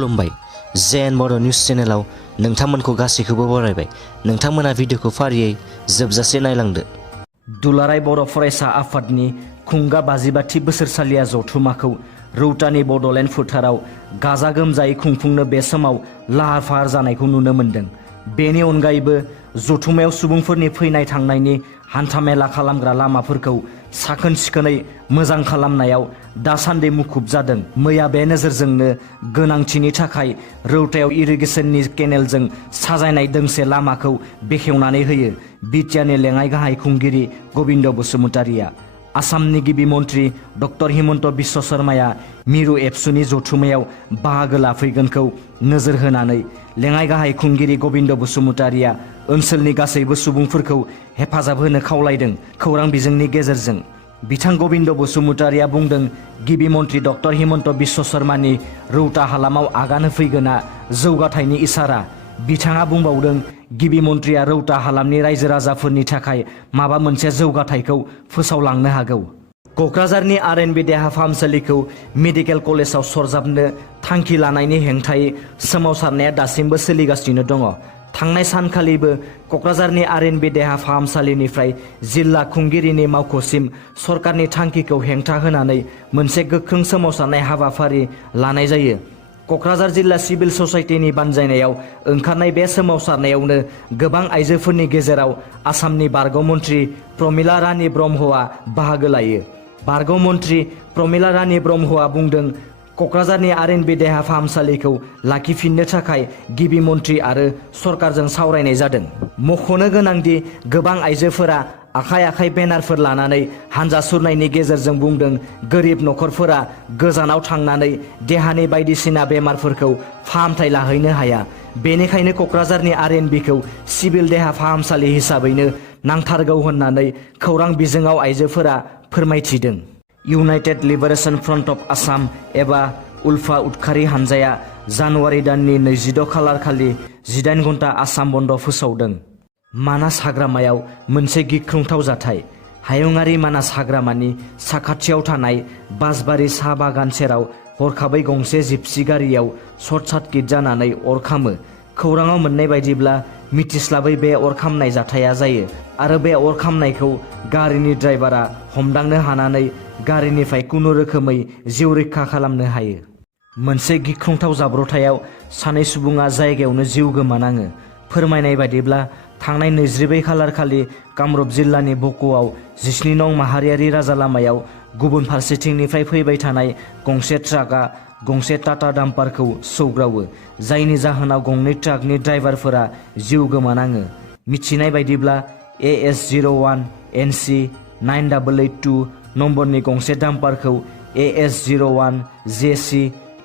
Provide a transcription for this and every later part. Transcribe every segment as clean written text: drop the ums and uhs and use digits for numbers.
खुलुमबाय जेन बड' निउज चेनेलाव नोंथांमोनखौ गासैखौबो बरायबाय। नोंथांमोना भिडिअखौ फारियै जोबजासे नायलांदो। दुलाराय बर' फरायसा आफादनि खुंगा 55थि बोसोरसालिया जथुमाखौ रौतानि बड'लेण्ड फोथाराव गाजा गोमजायै खुंफुंनो बे समाव लाहार फाहार जानायखौ नुनो मोन्दों। बेनि अनगायैबो जथुमायाव सुबुंफोरनि फैनाय थांनायनि हान्थामेला खालामग्रा लामाफोरखौ साखोन सिखोनै मोजां खालामनायाव दासान्दि मुखुब जादों। मैया बे नोजोरजोंनो गोनांथिनि थाखाय रौतायाव इरिगेसननि केनेलजों साजायनाय दोंसे लामाखौ बेखेवनानै होयो बिटिआरनि लेङाइ गाहाय खुंगिरि गबिन्द बसुमतारिया। आसामनि गिबि मन्त्रि डक्टर हिमन्त बिश्व शर्माया मिरु एबसुनि जथुमायाव बाहागो लाफैगोनखौ नोजोर होनानै लेङाइ गाहाय खुंगिरि गबिन्द बसुमतारिया ओनसोलनि गासैबो सुबुंफोरखौ हेफाजाब होनो खावलायदों। खौरां बिजोंनि गेजेरजों बिथां गबिन्द बसुमतारिया बुंदों, गिबि मन्त्रि डक्टर हिमन्त बिश्व शर्मानि रौता हालामाव आगान होफैगोना जौगाथायनि इसारा। बिथाङा बुंबावदों, गिबि मन्त्रिया रौता हालामनि रायजो राजाफोरनि थाखाय माबा मोनसे जौगाथायखौ फोसावलांनो हागौ। क'क्राझारनि आरएनबि देहा फाहामसालिखौ मेडिकेल कलेजाव सरजाबनो थांखि लानायनि हेंथायै सोमावसारनाया दासिमबो सोलिगासिनो दङ। थांनाय सानखालिबो क'क्राझारनि आरएनबि देहा फाहामसालिनिफ्राय जिल्ला खुंगिरिनि मावख'सिम सरकारनि थांखिखौ हेंथा होनानै मोनसे गोख्रों सोमावसारनाय हाबाफारि लानाय जायो। क'क्राझार जिल्ला सिभिल ससाइटिनि बानजायनायाव ओंखारनाय बे सोमावसारनायावनो गोबां आइजोफोरनि गेजेराव आसामनि बारग' मन्त्रि प्रमिला रानी ब्रह्मआ बाहागो लायो। बारग' मन्त्रि प्रमिला रानी ब्रह्मआ बुंदों, क'क्राझारनि आरएनबि देहा फाहामसालिखौ लाखिफिननो थाखाय गिबि मन्त्रि आरो सरकारजों सावरायनाय जादों। मख'नो गोनांदि गोबां आइजोफोरा आखाइ आखाइ बेनारफोर लानानै हानजा सुरनायनि गेजेरजों बुंदों, गोरिब नखरफोरा गोजानाव थांनानै देहानि बायदिसिना बेमारफोरखौ फाहामथाय लाहैनो हाया। बेनिखायनो क'क्राझारनि आरएनबिखौ सिभिल देहा फाहामसालि हिसाबैनो नांथारगौ होननानै खौरां बिजोङाव आइजोफोरा फोरमायथिदों। United Liberation Front of Assam एबा उल्फा उदखारि हानजाया जानुवारि दाननि 26 खालार खालि 18 घन्टा आसाम बन्द फोसावदों। मानास हाग्रामायाव मोनसे गिख्रंथाव जाथाय। हायुङारि मानास हाग्रामानि साखाथियाव थानाय बासबारि साहा बागान सेराव हरखाबै गंसे जिपसि गारियाव सर्ट सार्किट जानानै अर खामो। खौराङाव मोननाय बायदिब्ला मिथिस्लाबै बे अर खामनाय जाथाया जायो आरो बे अर खामनायखौ गारिनि ड्राइभारा हमदांनो हानानै गारिनिफ्राय खुनु रोखोमै जिउ रैखा खालामनो हायो। मोनसे गिख्रंथाव जाब्रबथायाव सानै सुबुङा जायगायावनो जिउ गोमानाङो। फोरमायनाय बायदिब्ला थांनाय 24 खालार खालि कामरुप जिल्लानि बक'आव 17 नं माहारियारि राजा लामायाव गुबुन फारसेथिंनिफ्राय फैबाय थानाय गंसे ट्राकआ गंसे टाटा डाम्पारखौ सौग्रावो, जायनि जाहोनाव गंनै ट्राकनि ड्राइभारफोरा जिउ गोमानाङो। मिथिनाय बायदिब्ला AS01 NC 9882 नम्बरनि गंसे डाम्पारखौ AS01 JC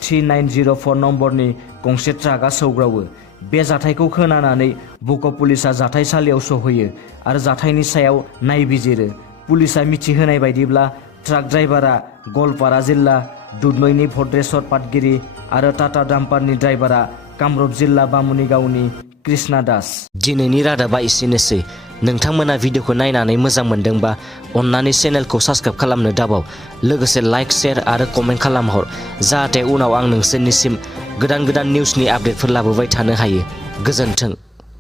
3904 नम्बरनि गंसे ट्राकआ सौग्रावो। बे जाथायखौ खोनानानै बक' पुलिसा जाथायसालियाव सौहैयो आरो जाथायनि सायाव नायबिजिरो। पुलिसा मिथिहोनाय बायदिब्ला ट्राक ड्राइभारा गवालपारा जिल्ला दुधनैनि भद्रेश्वर पाटगिरि आरो टाटा डाम्पारनि ड्राइभारा कामरुप जिल्ला बामुनिगावनि कृष्णा दास। दिनैनि रादाबा एसेनोसै। नोंथांमोना भिडिअखौ नायनानै मोजां मोनदोंबा अन्नानै चेनेलखौ साबस्क्राइब खालामनो दाबाव। लोगोसे लाइक, शेयार आरो कमेन्ट खालामहर, जाहाथे उनाव आं नोंसोरनिसिम गोदान निउसनि आपडेटफोर लाबोबाय थानो हायो। गोजोन्थों।